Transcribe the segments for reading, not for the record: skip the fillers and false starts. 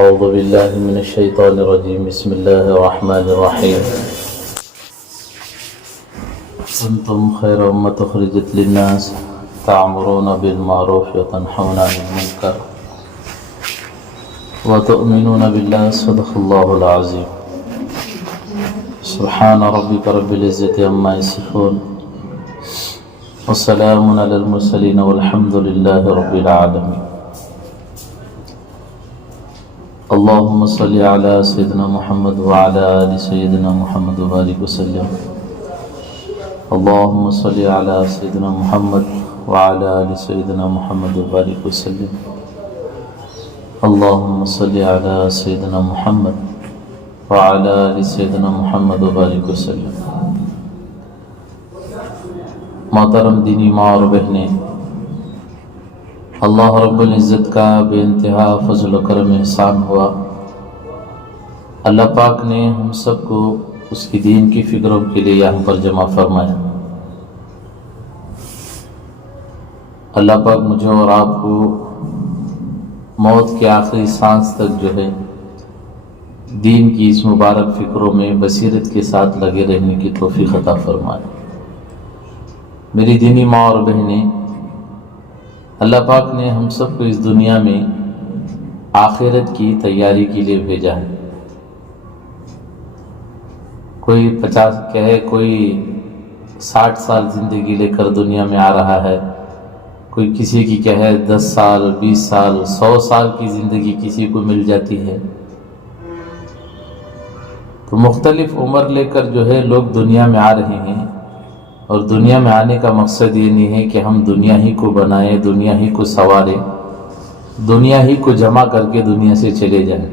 أعوذ بالله من الشيطان الرجيم. بسم الله الرحمن الرحيم. كنتم خير أمة أخرجت للناس تأمرون بالمعروف وتنهون عن المنكر وتؤمنون بالله. صدق الله العظيم. سبحان ربك رب العزة عما يصفون والسلام على المرسلين والحمد لله رب العالمين. اللهم صل على سيدنا محمد وعلى آل سيدنا محمد وبارك وسلم. اللهم صل على سيدنا محمد وعلى آل سيدنا محمد وبارك وسلم. اللهم صل على سيدنا محمد وعلى آل سيدنا محمد وبارك وسلم. محترم دینی ماں اور بہنیں، اللہ رب العزت کا بے انتہا فضل و کرم احسان ہوا. اللہ پاک نے ہم سب کو اس کی دین کی فکروں کے لیے یہاں پر جمع فرمایا. اللہ پاک مجھے اور آپ کو موت کے آخری سانس تک جو ہے دین کی اس مبارک فکروں میں بصیرت کے ساتھ لگے رہنے کی توفیق عطا فرمائے. میری دینی ماں اور بہنیں، اللہ پاک نے ہم سب کو اس دنیا میں آخرت کی تیاری کے لیے بھیجا ہے. کوئی 50 کہے، کوئی 60 سال زندگی لے کر دنیا میں آ رہا ہے، کوئی کسی کی کہے 10 سال 20 سال 100 سال کی زندگی کسی کو مل جاتی ہے. تو مختلف عمر لے کر جو ہے لوگ دنیا میں آ رہے ہیں، اور دنیا میں آنے کا مقصد یہ نہیں ہے کہ ہم دنیا ہی کو بنائیں، دنیا ہی کو سنواریں، دنیا ہی کو جمع کر کے دنیا سے چلے جائیں،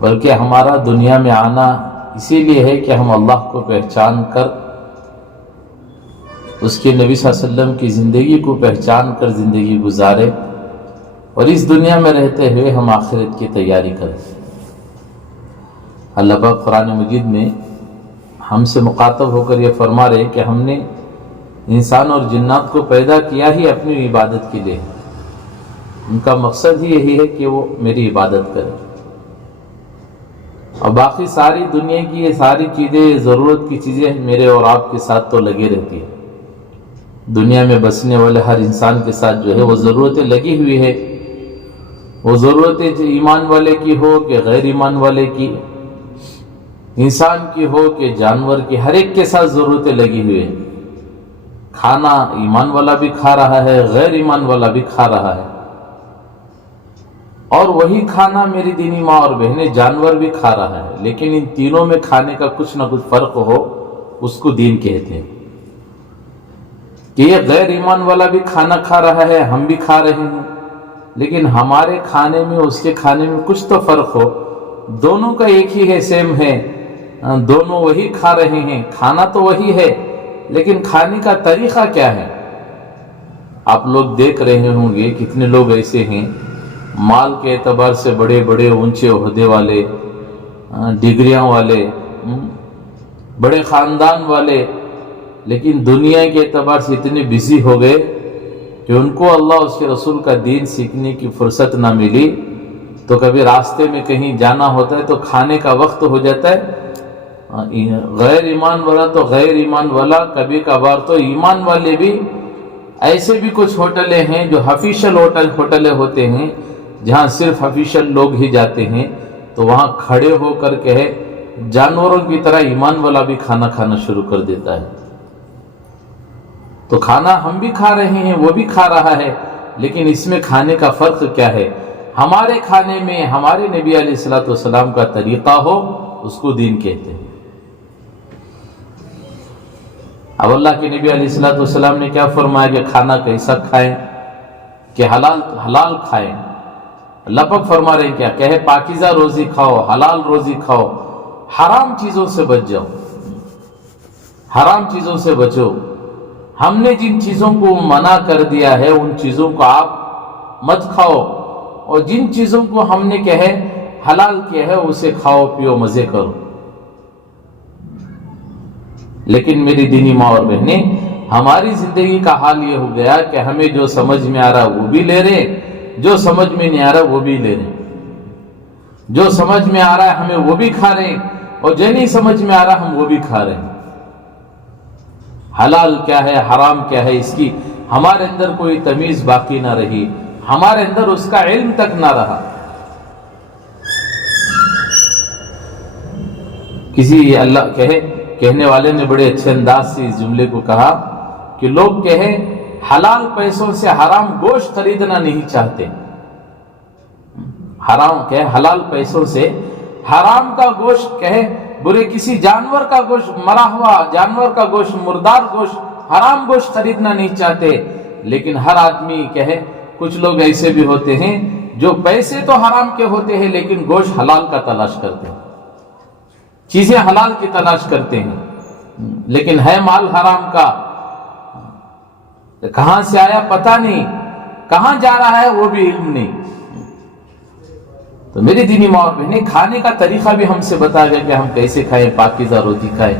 بلکہ ہمارا دنیا میں آنا اسی لیے ہے کہ ہم اللہ کو پہچان کر، اس کے نبی صلی اللہ علیہ وسلم کی زندگی کو پہچان کر زندگی گزارے، اور اس دنیا میں رہتے ہوئے ہم آخرت کی تیاری کریں. اللہ پاک قرآن مجید میں ہم سے مخاطب ہو کر یہ فرما رہے کہ ہم نے انسان اور جنات کو پیدا کیا ہی اپنی عبادت کے لیے. ان کا مقصد ہی یہی ہے کہ وہ میری عبادت کریں، اور باقی ساری دنیا کی یہ ساری چیزیں، ضرورت کی چیزیں میرے اور آپ کے ساتھ تو لگے رہتی ہیں. دنیا میں بسنے والے ہر انسان کے ساتھ جو ہے وہ ضرورتیں لگی ہوئی ہے. وہ ضرورتیں ایمان والے کی ہو کہ غیر ایمان والے کی، انسان کی ہو کہ جانور کی، ہر ایک کے ساتھ ضرورتیں لگی ہوئی ہیں. کھانا ایمان والا بھی کھا رہا ہے، غیر ایمان والا بھی کھا رہا ہے، اور وہی کھانا میری دینی ماں اور بہنیں جانور بھی کھا رہا ہے. لیکن ان تینوں میں کھانے کا کچھ نہ کچھ فرق ہو، اس کو دین کہتے ہیں. کہ یہ غیر ایمان والا بھی کھانا کھا رہا ہے، ہم بھی کھا رہے ہیں، لیکن ہمارے کھانے میں اس کے کھانے میں کچھ تو فرق ہو. دونوں کا ایک ہی ہے، سیم ہے، دونوں وہی کھا رہے ہیں، کھانا تو وہی ہے، لیکن کھانے کا طریقہ کیا ہے. آپ لوگ دیکھ رہے ہوں گے کتنے لوگ ایسے ہیں مال کے اعتبار سے بڑے بڑے اونچے عہدے والے، ڈگریاں والے، بڑے خاندان والے، لیکن دنیا کے اعتبار سے اتنے بزی ہو گئے کہ ان کو اللہ اس کے رسول کا دین سیکھنے کی فرصت نہ ملی. تو کبھی راستے میں کہیں جانا ہوتا ہے تو کھانے کا وقت ہو جاتا ہے، غیر ایمان والا تو غیر ایمان والا، کبھی کبھار تو ایمان والے بھی. ایسے بھی کچھ ہوٹلیں ہیں جو آفیشل ہوٹلیں ہوتے ہیں، جہاں صرف آفیشل لوگ ہی جاتے ہیں. تو وہاں کھڑے ہو کر کے جانوروں کی طرح ایمان والا بھی کھانا کھانا شروع کر دیتا ہے. تو کھانا ہم بھی کھا رہے ہیں، وہ بھی کھا رہا ہے، لیکن اس میں کھانے کا فرق کیا ہے. ہمارے کھانے میں ہمارے نبی علیہ الصلوۃ والسلام کا طریقہ ہو، اس کو دین کہتے ہیں. اب اللہ کے نبی علیہ الصلوۃ والسلام نے کیا فرمایا کہ کھانا کیسا کھائیں، کہ حلال کھائیں. اللہ پاک فرما رہے ہیں کیا کہے پاکیزہ روزی کھاؤ، حلال روزی کھاؤ، حرام چیزوں سے بچ جاؤ، حرام چیزوں سے بچو. ہم نے جن چیزوں کو منع کر دیا ہے ان چیزوں کو آپ مت کھاؤ، اور جن چیزوں کو ہم نے کہے حلال کیا ہے اسے کھاؤ پیو مزے کرو. لیکن میری دینی ماں اور بہنیں، ہماری زندگی کا حال یہ ہو گیا کہ ہمیں جو سمجھ میں آ رہا وہ بھی لے رہے، جو سمجھ میں نہیں آ رہا وہ بھی لے رہے. جو سمجھ میں آ رہا ہے ہمیں وہ بھی کھا رہے ہیں، اور جو نہیں سمجھ میں آ رہا ہم وہ بھی کھا رہے ہیں۔ حلال کیا ہے، حرام کیا ہے، اس کی ہمارے اندر کوئی تمیز باقی نہ رہی، ہمارے اندر اس کا علم تک نہ رہا۔ کسی اللہ کہنے والے نے بڑے اچھے انداز سے اس جملے کو کہا کہ لوگ کہیں حلال پیسوں سے حرام گوشت خریدنا نہیں چاہتے، حلال پیسوں سے حرام کا گوشت برے کسی جانور کا گوشت، مرا ہوا جانور کا گوشت، مردار گوشت، حرام گوشت خریدنا نہیں چاہتے۔ لیکن ہر آدمی کچھ لوگ ایسے بھی ہوتے ہیں جو پیسے تو حرام کے ہوتے ہیں لیکن گوشت حلال کا تلاش کرتے ہیں، چیزیں حلال کی تلاش کرتے ہیں، لیکن ہے مال حرام کا، کہاں سے آیا پتہ نہیں، کہاں جا رہا ہے وہ بھی علم نہیں۔ تو میری دینی ماں اور بہنیں، کھانے کا طریقہ بھی ہم سے بتایا گیا کہ ہم کیسے کھائیں، پاکیزہ روٹی کھائیں،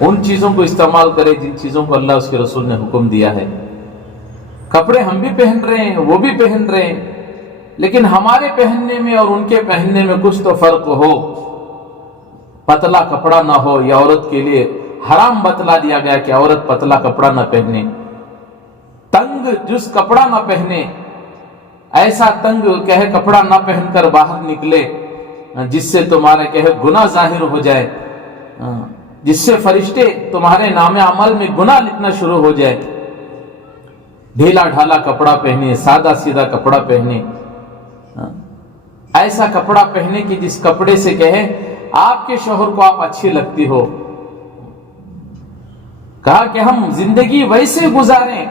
ان چیزوں کو استعمال کریں جن چیزوں کو اللہ اس کے رسول نے حکم دیا ہے۔ کپڑے ہم بھی پہن رہے ہیں، وہ بھی پہن رہے ہیں، لیکن ہمارے پہننے میں اور ان کے پہننے میں کچھ تو فرق ہو۔ پتلا کپڑا نہ ہو، یا عورت کے لیے حرام بتلا دیا گیا کہ عورت پتلا کپڑا نہ پہنے، تنگ جس کپڑا نہ پہنے، ایسا تنگ کپڑا نہ پہن کر باہر نکلے جس سے تمہارے گناہ ظاہر ہو جائے، جس سے فرشتے تمہارے نام عمل میں گناہ لکھنا شروع ہو جائے۔ ڈھیلا ڈھالا کپڑا پہنے، سادہ سیدھا کپڑا پہنے، ایسا کپڑا پہنے کہ جس کپڑے سے آپ کے شوہر کو آپ اچھی لگتی ہو۔ کہا کہ ہم زندگی ویسے گزاریں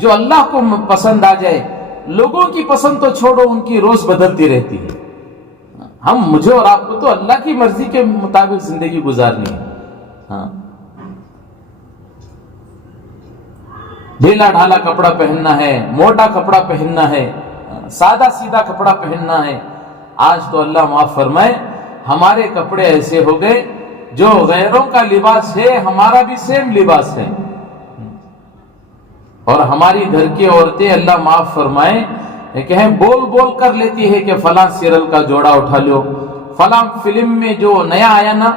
جو اللہ کو پسند آ جائے، لوگوں کی پسند تو چھوڑو، ان کی روز بدلتی رہتی ہے، مجھے اور آپ کو تو اللہ کی مرضی کے مطابق زندگی گزارنی ہے۔ ڈھیلا ڈھالا کپڑا پہننا ہے، موٹا کپڑا پہننا ہے، سادہ سیدھا کپڑا پہننا ہے۔ آج تو اللہ معاف فرمائے، ہمارے کپڑے ایسے ہو گئے جو غیروں کا لباس ہے ہمارا بھی سیم لباس ہے، اور ہماری گھر کی عورتیں اللہ معاف فرمائے بول بول کر لیتی ہے کہ فلاں سیریل کا جوڑا اٹھا لو، فلاں فلم میں جو نیا آیا نا،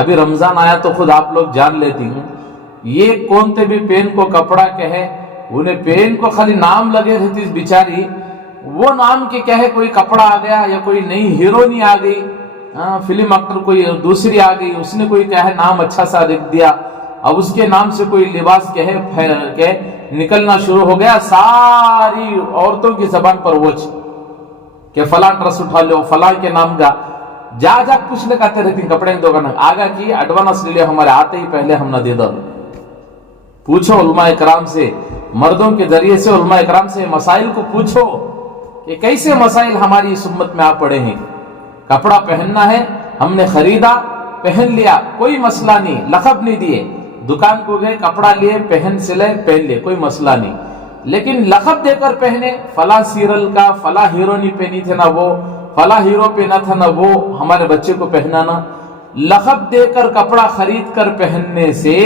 ابھی رمضان آیا تو خود آپ لوگ جان لیتی ہیں، یہ کون تے بھی پین کو کپڑا انہیں پین کو خالی نام لگے رہتی بیچاری، وہ نام کے کوئی کپڑا آ گیا یا کوئی نئی ہیرونی آ گئی، فلم ایکٹر کوئی دوسری آ گئی، اس نے کوئی نام اچھا سا لکھ دیا، اب اس کے نام سے کوئی لباس نکلنا شروع ہو گیا، ساری عورتوں کی زبان پر وچ کہ فلاں ڈریس اٹھا لو، فلاں کے نام کا جا کچھ لگاتے رہتی کپڑے دو گنا آگا کی ایڈوانس لے لو، ہمارے آتے ہی پہلے ہم نہ دے دو۔ پوچھو علماء اکرام سے، مردوں کے ذریعے سے علماء اکرام سے مسائل کو پوچھو کہ کیسے مسائل ہماری اس امت میں آ پڑے ہیں۔ کپڑا پہننا ہے، ہم نے خریدا پہن لیا، کوئی مسئلہ نہیں، لقب نہیں دیے، دکان کو گئے کپڑا لیے، پہن لے، کوئی مسئلہ نہیں، لیکن لقب دے کر پہنے، فلاں سیریل کا فلاں ہیرو نہیں پہنی تھے نہ وہ، فلاں ہیرو پہنا تھا نہ وہ، ہمارے بچے کو پہنانا، لقب دے کر کپڑا خرید کر پہننے سے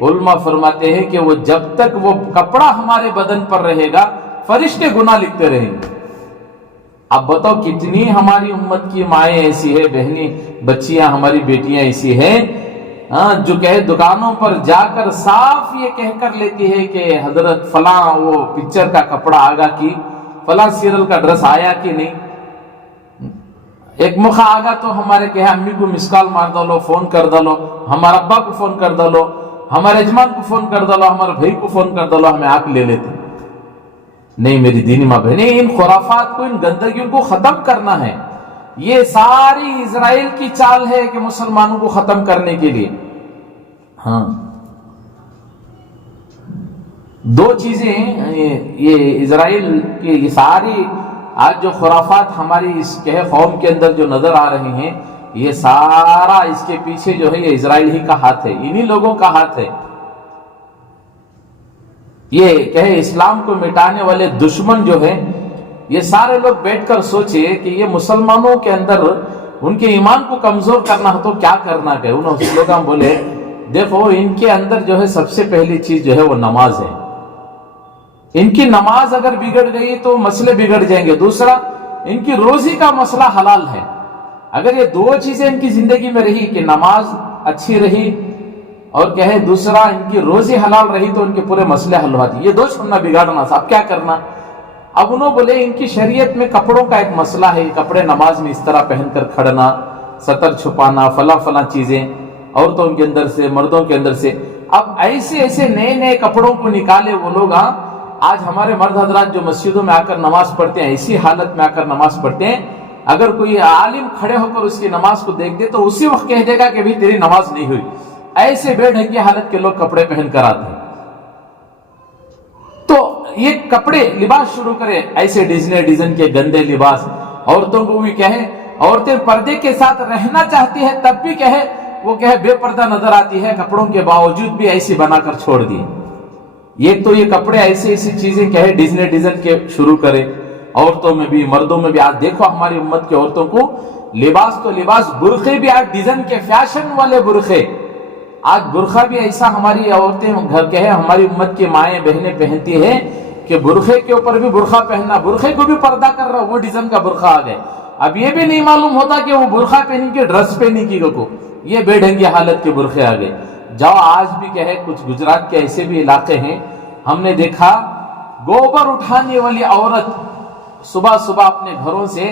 علماء فرماتے ہیں کہ وہ جب تک وہ کپڑا ہمارے بدن پر رہے گا فرشتے گناہ لکھتے رہیں گے۔ اب بتاؤ کتنی ہماری امت کی مائیں ایسی ہے، بہنیں، بچیاں، ہماری بیٹیاں ایسی ہیں جو دکانوں پر جا کر صاف یہ کہہ کر لیتی ہے کہ حضرت فلاں وہ پکچر کا کپڑا آگا کی، فلاں سیریل کا ڈریس آیا کہ نہیں۔ ایک موقع آگا تو ہمارے امی کو مس کال مار ڈالو، فون کر ڈالو، ہمارے ابا کو فون کر ڈالو، ہمارے اجمان کو فون کر ڈالو، ہمارے بھائی کو فون کر ڈالو، ہمیں آگ لے لیتے۔ نہیں میری دینی ماں بہنیں، ان خرافات کو، ان گندگیوں کو ختم کرنا ہے۔ یہ ساری اسرائیل کی چال ہے کہ مسلمانوں کو ختم کرنے کے لیے۔ دو چیزیں یہ اسرائیل کی یہ ساری آج جو خرافات ہماری اس قوم کے اندر جو نظر آ رہی ہیں، یہ سارا اس کے پیچھے جو ہے یہ اسرائیل ہی کا ہاتھ ہے، انہی لوگوں کا ہاتھ ہے۔ یہ اسلام کو مٹانے والے دشمن جو ہے، یہ سارے لوگ بیٹھ کر سوچے کہ یہ مسلمانوں کے اندر ان کے ایمان کو کمزور کرنا ہو تو کیا کرنا ہے۔ انہوں لوگ بولے دیکھو ان کے اندر جو ہے سب سے پہلی چیز جو ہے وہ نماز ہے، ان کی نماز اگر بگڑ گئی تو مسئلے بگڑ جائیں گے۔ دوسرا، ان کی روزی کا مسئلہ حلال ہے، اگر یہ دو چیزیں ان کی زندگی میں رہی کہ نماز اچھی رہی اور کہے دوسرا ان کی روزی حلال رہی تو ان کے پورے مسئلے حل ہوتے. یہ دو چھوڑنا بگاڑنا تھا. اب کیا کرنا؟ اب انہوں بولے ان کی شریعت میں کپڑوں کا ایک مسئلہ ہے. کپڑے نماز میں اس طرح پہن کر کھڑنا, سطر چھپانا, فلاں چیزیں عورتوں کے اندر سے مردوں کے اندر سے. اب ایسے نئے کپڑوں کو نکالے وہ لوگ. آج ہمارے مرد حضرات جو مسجدوں میں آ کر نماز پڑھتے ہیں, ایسی حالت میں آ کر نماز پڑھتے ہیں, اگر کوئی عالم کھڑے ہو کر اس کی نماز کو دیکھ دے تو اسی وقت کہہ دے گا کہ بھی تیری نماز نہیں ہوئی. ایسے بے ڈھنگی حالت کے لوگ کپڑے پہن کر آتے ہیں. تو یہ کپڑے لباس شروع کرے ایسے ڈیزائن کے گندے لباس. عورتوں کو بھی کہے عورتیں پردے کے ساتھ رہنا چاہتی ہے تب بھی کہے وہ کہے بے پردہ نظر آتی ہے, کپڑوں کے باوجود بھی ایسی بنا کر چھوڑ دی. یہ تو یہ کپڑے ایسی چیزیں کہے ڈیزائن کے شروع کرے عورتوں میں بھی مردوں میں بھی. آج دیکھو ہماری امت کی عورتوں کو لباس تو لباس, برقعے بھی آج ڈیزائن کے فیشن والے برقعے. آج برقعہ بھی ایسا ہماری عورتیں گھر کے ہیں, ہماری امت کی مائیں بہنیں پہنتی ہیں کہ برقعے کے اوپر بھی برقعہ پہننا, برقعے کو بھی پردہ کر رہا, وہ ڈیزائن کا برقعہ آ گئے. اب یہ بھی نہیں معلوم ہوتا کہ وہ برقعہ پہنی کی ڈریس پہنی کی کو, یہ بے ڈھنگی حالت کے برقعے آ گئے. جاؤ آج بھی کہے کچھ گجرات کے ایسے بھی علاقے ہیں, ہم نے دیکھا گوبر اٹھانے والی عورت صبح اپنے گھروں سے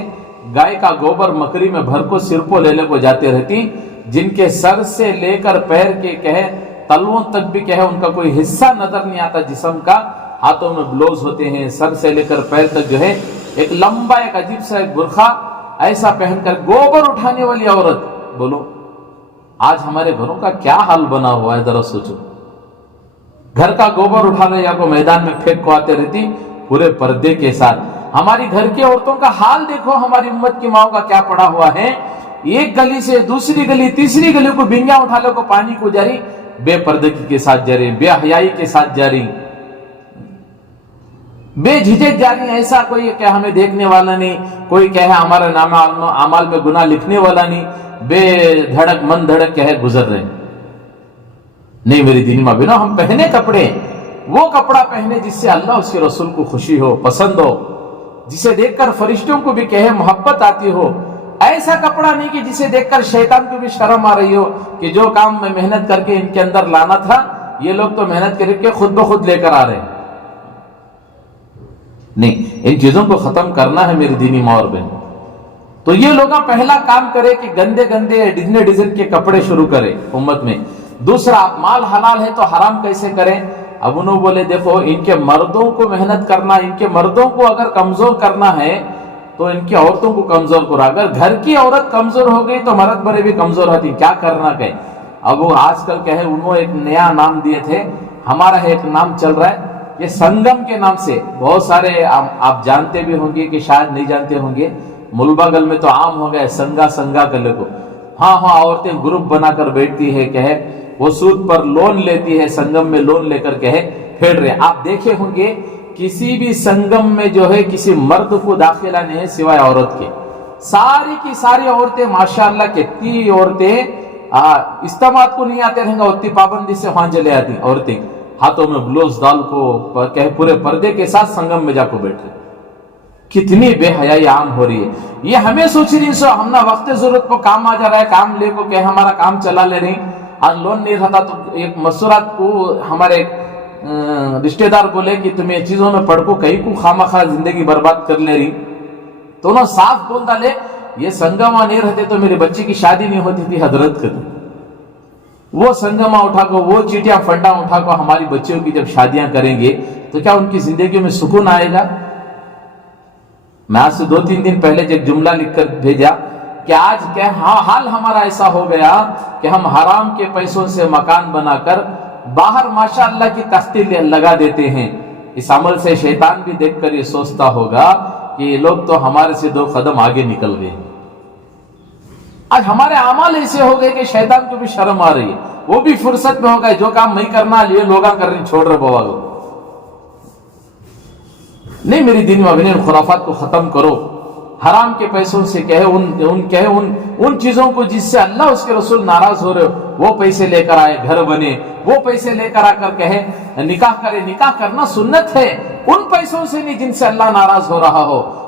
گائے کا گوبر مکری میں بھر کو سر کو لے کو جاتے رہتی, جن کے سر سے لے کر پیر کے کہے تلووں تک بھی کہے ان کا کوئی حصہ نظر نہیں آتا جسم کا. ہاتھوں میں بلوز ہوتے ہیں, سر سے لے کر پیر تک جو ہے ایک لمبا ایک عجیب سا ایک برقعہ ایسا پہن کر گوبر اٹھانے والی عورت. بولو آج ہمارے گھروں کا کیا حال بنا ہوا ہے, ذرا سوچو. گھر کا گوبر اٹھانے یا کو میدان میں پھینک کو آتے رہتی پورے پردے کے ساتھ. ہماری گھر کی عورتوں کا حال دیکھو, ہماری امت کی ماؤں کا کیا پڑا ہوا ہے. ایک گلی سے دوسری گلی تیسری گلی کو بنگیا اٹھا لے کو پانی کو جاری, بے پردگی کے ساتھ جاری, بے حیائی کے ساتھ جاری, بے جھجک جاری. ایسا کوئی کہ ہمیں دیکھنے والا نہیں, کوئی کہے ہمارے نام اعمال میں گناہ لکھنے والا نہیں, بے دھڑک من دھڑک کہے گزر رہے. نہیں میری دینی ماں بہنوں, ہم پہنے کپڑے وہ کپڑا پہنے جس سے اللہ اس کے رسول کو خوشی ہو, پسند ہو, جسے دیکھ کر فرشتوں کو بھی کہے محبت آتی ہو. ایسا کپڑا نہیں کہ جسے دیکھ کر شیطان کو بھی شرم آ رہی ہو کہ جو کام میں محنت کر کے ان کے اندر لانا تھا یہ لوگ تو محنت کر کے خود بخود لے کر آ رہے ہیں. نہیں, ان چیزوں کو ختم کرنا ہے میری دینی ماں اور بہن. تو یہ لوگ پہلا کام کرے کہ گندے ڈیزائن کے کپڑے شروع کرے امت میں. دوسرا, مال حلال ہے تو حرام کیسے کریں. اب انہوں بولے دیکھو ان کے مردوں کو محنت کرنا, ان کے مردوں کو اگر کمزور کرنا ہے تو ان کی عورتوں کو کمزور کرو. اگر گھر کی عورت کمزور ہو گئی تو مرد بڑے بھی کمزور ہوتی, کیا کرنا کہ. اب وہ آج کل کہے انہوں ایک نیا نام دیے تھے, ہمارا ایک نام چل رہا ہے یہ سنگم کے نام سے. بہت سارے آپ جانتے بھی ہوں گے کہ شاید نہیں جانتے ہوں گے, ملباگل میں تو عام ہو گیا سنگا کلے کو. ہاں عورتیں گروپ بنا کر بیٹھتی ہے, کہے وہ سود پر لون لیتی ہے, سنگم میں لون لے کر کہے پھیڑ رہے. آپ دیکھے ہوں گے کسی بھی سنگم میں جو ہے کسی مرد کو داخلہ نہیں ہے سوائے عورت کے. ساری کی ساری عورتیں ماشاءاللہ کتنی عورتیں اجتماعات کو نہیں آتے رہیں گا, اتنی پابندی سے وہاں چلے آتی عورتیں, ہاتھوں میں بلوز ڈال کو کہ پورے پردے کے ساتھ سنگم میں جا کو بیٹھے. کتنی بے حیائی عام ہو رہی ہے. یہ ہمیں سوچ رہی سو ہم نہ وقت ضرورت کو کام آ جا رہا ہے, کام لے کو کہ ہمارا کام چلا لے رہی. آج لون نہیں رہتا تو ایک مسورات کو ہمارے رشتہ دار بولے کہ تم یہ چیزوں میں پڑھ کو کہیں کو خامخواہ زندگی برباد کر لے رہی. تو انہوں صاف بول ڈالے یہ سنگما نہیں رہتے تو میرے بچے کی شادی نہیں ہوتی تھی حضرت کے. وہ سنگما اٹھا کو, وہ چیٹیاں فنڈا اٹھا کو ہماری بچیوں کی جب شادیاں کریں گے تو کیا ان کی زندگی میں سکون آئے گا. میں آج سے 2-3 دن پہلے ایک جملہ لکھ کر بھیجا کہ آج کیا حال ہمارا ایسا ہو گیا کہ ہم حرام کے پیسوں سے مکان بنا کر باہر ماشاءاللہ کی تختی لگا دیتے ہیں. اس عمل سے شیطان بھی دیکھ کر یہ سوچتا ہوگا کہ یہ لوگ تو ہمارے سے 2 قدم آگے نکل گئے. آج ہمارے اعمال ایسے ہو گئے کہ شیطان کو بھی شرم آ رہی ہے, وہ بھی فرصت میں ہو گئے جو کام نہیں کرنا یہ لوگاں کر رہے چھوڑ رہے بابا لوگ. نہیں میری دین میں بہنیں خرافات کو ختم کرو. حرام کے پیسوں سے ان چیزوں کو جس سے اللہ اس کے رسول ناراض ہو رہے ہو وہ پیسے لے کر آئے, گھر بنے, وہ پیسے لے کر آ کر کہے نکاح کرے. نکاح کرنا سنت ہے, ان پیسوں سے نہیں جن سے اللہ ناراض ہو رہا ہو.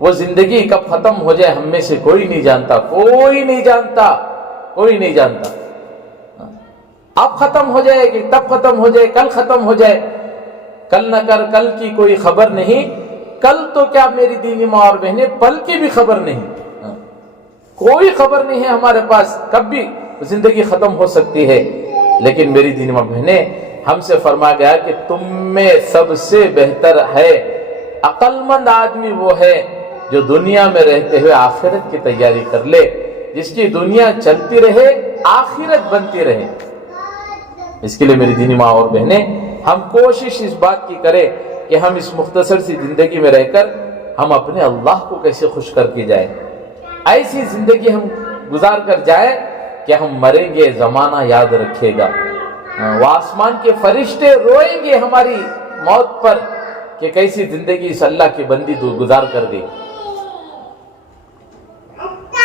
وہ زندگی کب ختم ہو جائے ہم میں سے کوئی نہیں جانتا، کوئی نہیں جانتا، کوئی نہیں جانتا۔ اب ختم ہو جائے گی، تب ختم ہو جائے، کل ختم ہو جائے، کل نہ کر کل کی کوئی خبر نہیں، کل تو کیا میری دینی ماں اور بہنیں پل کی بھی خبر نہیں، کوئی خبر نہیں ہے ہمارے پاس، کب بھی زندگی ختم ہو سکتی ہے۔ لیکن میری دینی ماں بہنیں، ہم سے فرمایا گیا کہ تم میں سب سے بہتر ہے، عقل مند آدمی وہ ہے جو دنیا میں رہتے ہوئے آخرت کی تیاری کر لے، جس کی دنیا چلتی رہے آخرت بنتی رہے۔ اس کے لیے میری دینی ماں اور بہنیں، ہم کوشش اس بات کی کریں کہ ہم اس مختصر سی زندگی میں رہ کر ہم اپنے اللہ کو کیسے خوش کر کے جائیں، ایسی زندگی ہم گزار کر جائیں کہ ہم مریں گے زمانہ یاد رکھے گا، وہ آسمان کے فرشتے روئیں گے ہماری موت پر کہ کیسی زندگی اس اللہ کی بندی گزار کر دی۔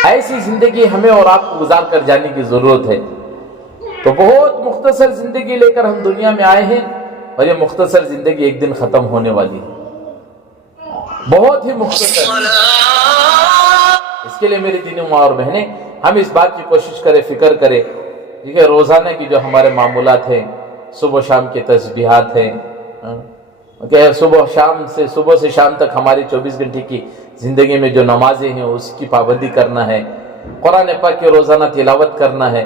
ایسی زندگی ہمیں اور آپ کو گزار کر جانے کی ضرورت ہے۔ تو بہت مختصر زندگی لے کر ہم دنیا میں آئے ہیں، اور یہ مختصر زندگی ایک دن ختم ہونے والی ہے، بہت ہی مختصر۔ اس کے لیے میری دینی ماں اور بہنیں، ہم اس بات کی کوشش کریں، فکر کریں کہ روزانہ کی جو ہمارے معمولات ہیں، صبح شام کی تسبیحات ہیں، کہ صبح سے شام تک ہماری 24 گھنٹے کی زندگی میں جو نمازیں ہیں اس کی پابندی کرنا ہے، قرآن پاک کی روزانہ تلاوت کرنا ہے،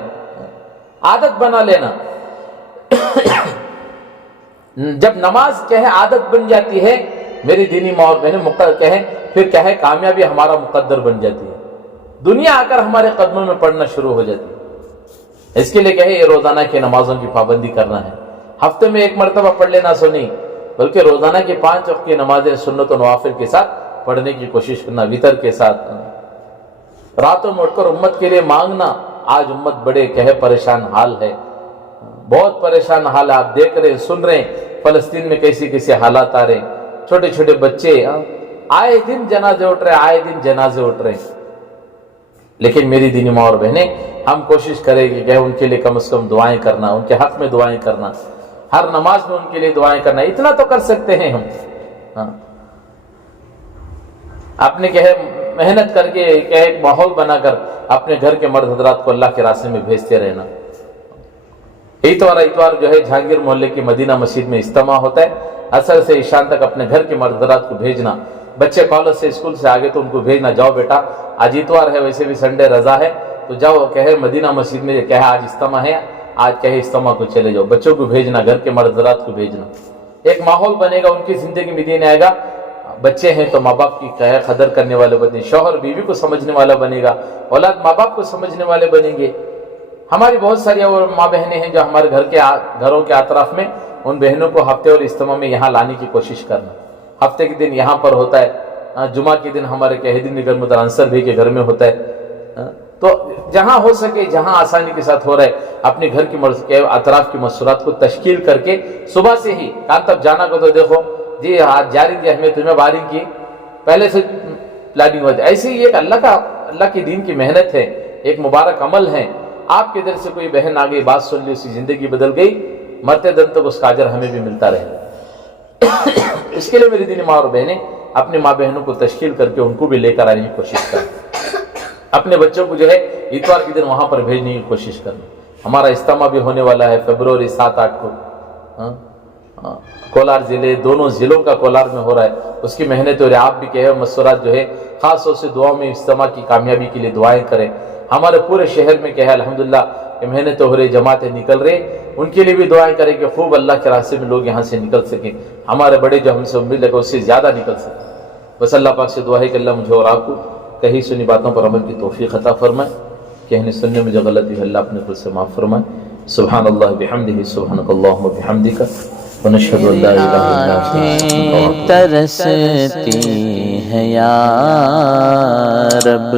عادت بنا لینا۔ جب نماز کہے عادت بن جاتی ہے میری دینی ماں اور بہنیں، پھر کہے کامیابی ہمارا مقدر بن جاتی ہے، دنیا آ کر ہمارے قدموں میں پڑنا شروع ہو جاتی ہے۔ اس کے لیے کہے یہ روزانہ کی نمازوں کی پابندی کرنا ہے، ہفتے میں ایک مرتبہ پڑھ لینا سو نہیں، بلکہ روزانہ کی 5 وقت کی نمازیں سنت و نوافل کے ساتھ پڑھنے کی کوشش کرنا، وتر کے ساتھ۔ راتوں میں اٹھ کر امت کے لیے مانگنا، آج امت بڑے پریشان حال ہے، بہت پریشان حال ہے، آپ دیکھ رہے سن رہے فلسطین میں کیسے حالات آ رہے، چھوٹے چھوٹے بچے آئے دن جنازے اٹھ رہے، آئے دن جنازے اٹھ رہے۔ لیکن میری دینی ماں اور بہنیں، ہم کوشش کریں کہ ان کے لیے کم از کم دعائیں کرنا، ان کے حق میں دعائیں کرنا، ہر نماز میں ان کے لیے دعائیں کرنا، اتنا تو کر سکتے ہیں ہم۔ آپ نے محنت کر کے ایک ماحول بنا کر اپنے گھر کے مرد حضرات کو اللہ کے راستے میں بھیجتے رہنا۔ اتوار جو ہے جہانگیر محلے کی مدینہ مسجد میں اجتماع ہوتا ہے، عصر سے عشاء تک اپنے گھر کے مرد حضرات کو بھیجنا، بچے کالج سے اسکول سے آگے تو ان کو بھیجنا، جاؤ بیٹا آج اتوار ہے، ویسے بھی سنڈے رضا ہے تو جاؤ مدینہ مسجد میں آج اجتماع ہے، آج اجتماع کو چلے جاؤ، بچوں کو بھیجنا، گھر کے مرد حضرات کو بھیجنا، ایک ماحول بنے گا، ان کی زندگی میں دین آئے گا۔ بچے ہیں تو ماں باپ کی قدر کرنے والے بنے، شوہر بیوی کو سمجھنے والا بنے گا، اولاد ماں باپ کو سمجھنے والے بنیں گے۔ ہماری بہت ساری اور ماں بہنیں ہیں جو ہمارے گھروں کے اطراف میں، ان بہنوں کو ہفتے اور اجتماع میں یہاں لانے کی کوشش کرنا، ہفتے کے دن یہاں پر ہوتا ہے، جمعہ کے دن ہمارے نگر مترانسر بھی کے گھر میں ہوتا ہے، تو جہاں ہو سکے، جہاں آسانی کے ساتھ ہو رہا ہے، اپنے گھر کے اطراف کی مسورات کو تشکیل کر کے صبح سے ہی کہاں تب جانا کو تو دیکھو جی آج جا رہی ہمیں تمہیں بارنگ کی، پہلے سے پلاننگ ہوتی ہے۔ ایسے ہی ایک اللہ کی دین کی محنت ہے، ایک مبارک عمل ہے۔ آپ کے دل سے کوئی بہن آ گئی، بات سن لی، اس کی زندگی بدل گئی، مرتے دن تک اس کا اجر ہمیں بھی ملتا رہے گا۔ اس کے لیے میری دینی ماں اور بہنیں اپنی ماں بہنوں کو تشکیل کر کے ان کو بھی لے کر آنے کی کوشش کریں، اپنے بچوں کو اتوار کے دن وہاں پر بھیجنے کی کوشش کریں۔ ہمارا اجتماع بھی ہونے والا ہے فیبروری 7-8 کو، کولار ضلع، دونوں ضلعوں کا کولار میں ہو رہا ہے، اس کی محنت ہو رہی ہے۔ آپ بھی مشورات خاص طور سے دعاؤں میں اجتماع کی کامیابی کے لیے دعائیں کریں۔ ہمارے پورے شہر میں الحمدللہ محنتیں ہو رہی، جماعتیں نکل رہے، ان کے لیے بھی دعائیں کریں کہ خوب اللہ کے راستے میں لوگ یہاں سے نکل سکیں، ہمارے بڑے جو ہم سے امید لگا اس سے زیادہ نکل سکیں۔ بس اللہ پاک سے دعا ہے کہ اللہ مجھے اور آپ کو کہیں سنی باتوں پر عمل کی توفیق عطا فرمائے، کہنے سننے میں جو غلطی ہے اللہ اپنے خود سے معاف فرمائے۔ سبحان اللہ بحمدہ، سبحانک اللہم وبحمدک، ونشہد ان لا الہ الا انت ترستی ہے یا رب۔